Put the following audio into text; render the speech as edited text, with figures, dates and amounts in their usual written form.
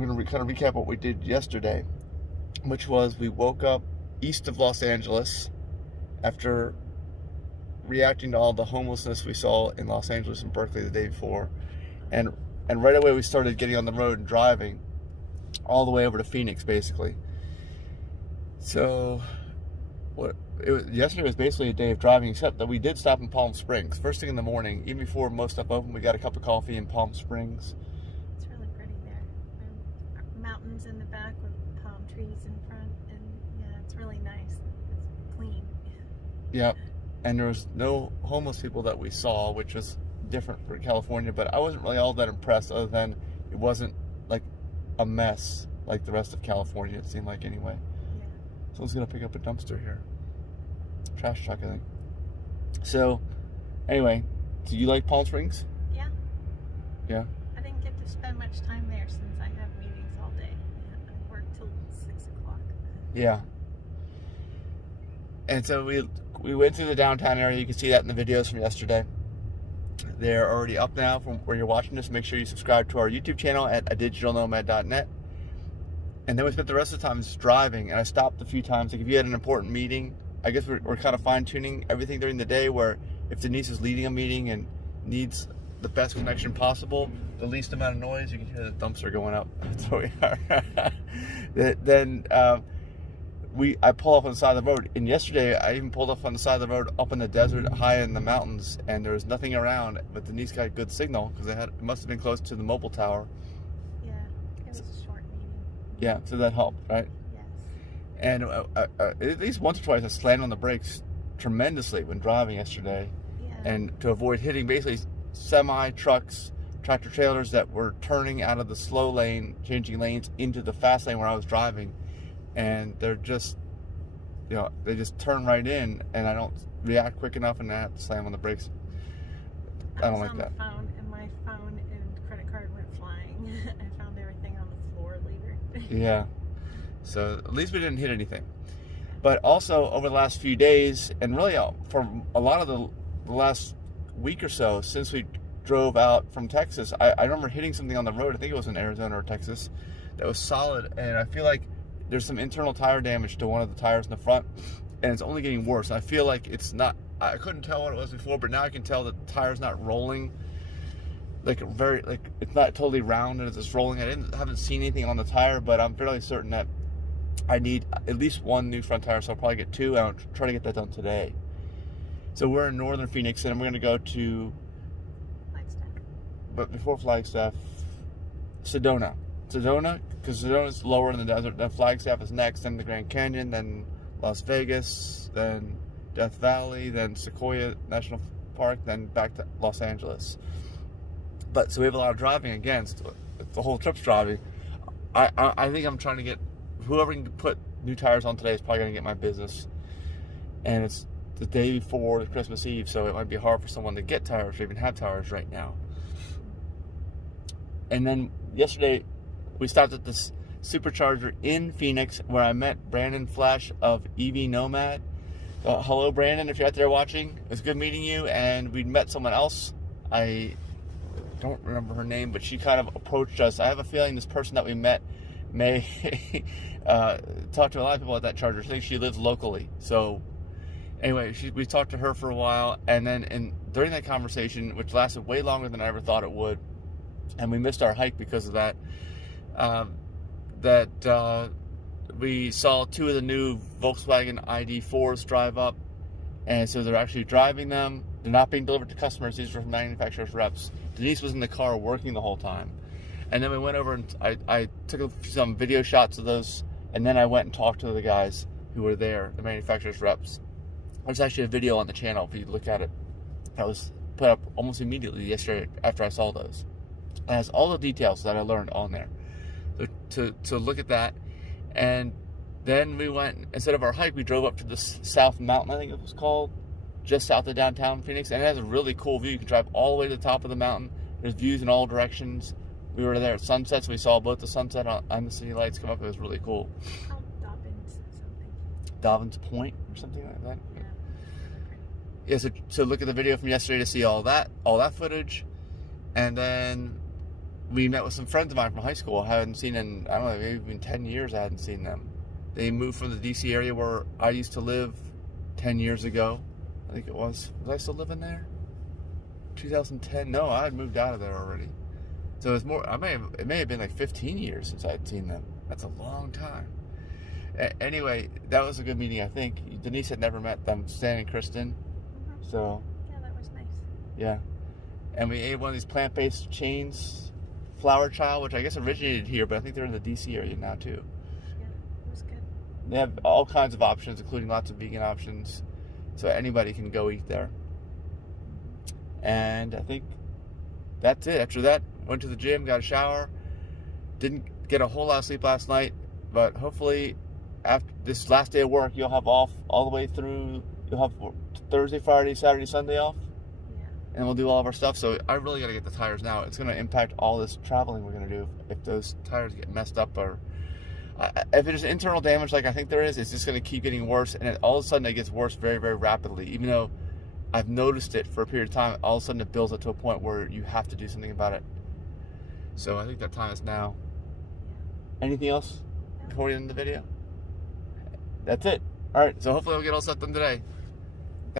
we're going to kind of recap what we did yesterday, which was we woke up east of Los Angeles after reacting to all the homelessness we saw in Los Angeles and Berkeley the day before, and right away we started getting on the road and driving all the way over to Phoenix, basically. So yesterday was basically a day of driving, except that we did stop in Palm Springs first thing in the morning. Even before most stuff opened, we got a cup of coffee in Palm Springs. It's really pretty there. Mountains in the back with palm trees in front, and yeah, it's really nice. It's clean. Yep. And there was no homeless people that we saw, which was different for California, but I wasn't really all that impressed, other than it wasn't like a mess like the rest of California, it seemed like, anyway. Yeah. Someone's gonna pick up a dumpster here. Trash truck, I think. So, anyway, do you like Palm Springs? Yeah. Yeah? I didn't get to spend much time there since I have meetings all day. I work till 6 o'clock. Yeah. And so we went through the downtown area. You can see that in the videos from yesterday. They're already up now from where you're watching this. Make sure you subscribe to our YouTube channel at adigitalnomad.net. And then we spent the rest of the time just driving, and I stopped a few times. Like if you had an important meeting, I guess we're kind of fine-tuning everything during the day, where if Denise is leading a meeting and needs the best connection possible, the least amount of noise, you can hear the dumpster going up. That's where we are. Then I pull off on the side of the road. And yesterday, I even pulled off on the side of the road up in the desert, high in the mountains, and there was nothing around. But Denise got a good signal because it must have been close to the mobile tower. Yeah, it was a short meeting. Yeah, so that helped, right? Yes. And at least once or twice I slammed on the brakes tremendously when driving yesterday. Yeah. And to avoid hitting basically semi-trucks, tractor trailers that were turning out of the slow lane, changing lanes into the fast lane where I was driving. And they're just, they just turn right in, and I don't react quick enough, and I have to slam on the brakes. I don't like that. I was on the phone, and my phone and credit card went flying. I found everything on the floor later. Yeah. So at least we didn't hit anything. But also over the last few days, and really for a lot of the last week or so since we drove out from Texas, I remember hitting something on the road. I think it was in Arizona or Texas that was solid, and I feel like there's some internal tire damage to one of the tires in the front, and it's only getting worse. I feel like it's not, I couldn't tell what it was before, but now I can tell that the tire's not rolling it's not totally round and it's just rolling. I haven't seen anything on the tire, but I'm fairly certain that I need at least one new front tire, so I'll probably get two, and I'll try to get that done today. So we're in northern Phoenix, and we're going to go to Flagstaff. But before Flagstaff, Sedona, because Sedona's lower in the desert, then Flagstaff is next, then the Grand Canyon, then Las Vegas, then Death Valley, then Sequoia National Park, then back to Los Angeles. But so we have a lot of driving again. The whole trip's driving. I think I'm trying to get whoever can put new tires on today is probably going to get my business. And it's the day before Christmas Eve, so it might be hard for someone to get tires or even have tires right now. And then yesterday, we stopped at this supercharger in Phoenix where I met Brandon Flash of EV Nomad. Hello, Brandon, if you're out there watching. It was good meeting you. And we met someone else. I don't remember her name, but she kind of approached us. I have a feeling this person that we met may talk to a lot of people at that charger. I think she lives locally. So anyway, we talked to her for a while. And then during that conversation, which lasted way longer than I ever thought it would, and we missed our hike because of that, we saw two of the new Volkswagen ID4s drive up, and so they're actually driving them. They're not being delivered to customers. These are from manufacturers' reps. Denise was in the car working the whole time, and then we went over and I took some video shots of those, and then I went and talked to the guys who were there, the manufacturers' reps. There's actually a video on the channel if you look at it. That was put up almost immediately yesterday after I saw those. It has all the details that I learned on there. So to look at that, and then we went, instead of our hike, we drove up to the South Mountain, I think it was called, just south of downtown Phoenix, and it has a really cool view. You can drive all the way to the top of the mountain. There's views in all directions. We were there at sunset, so we saw both the sunset and the city lights come up. It was really cool. Called Dobbins something. Dobbins Point or something like that. Yeah. Yeah. So, so look at the video from yesterday to see all that footage, and then we met with some friends of mine from high school. I hadn't seen in, I don't know, maybe even 10 years I hadn't seen them. They moved from the DC area where I used to live 10 years ago. I think it was. Was I still living there? 2010? No, I had moved out of there already. So it's more, it may have been like 15 years since I had seen them. That's a long time. Anyway, that was a good meeting, I think. Denise had never met them, Stan and Kristen. Mm-hmm. So. Yeah, that was nice. Yeah. And we ate one of these plant-based chains, Flower Child, which I guess originated here, but I think they're in the DC area now too. Yeah, it was good. They have all kinds of options, including lots of vegan options. So anybody can go eat there. And I think that's it. After that, went to the gym, got a shower. Didn't get a whole lot of sleep last night, but hopefully after this last day of work, you'll have off all the way through. You'll have Thursday, Friday, Saturday, Sunday off. Yeah. And we'll do all of our stuff. So I really got to get the tires now. It's going to impact all this traveling we're going to do if those tires get messed up, or if there's internal damage like I think there is, it's just going to keep getting worse. And all of a sudden it gets worse very, very rapidly. Even though I've noticed it for a period of time, all of a sudden it builds up to a point where you have to do something about it. So I think that time is now. Yeah. Anything else before we end the video? That's it. All right. So hopefully we'll get all set done today.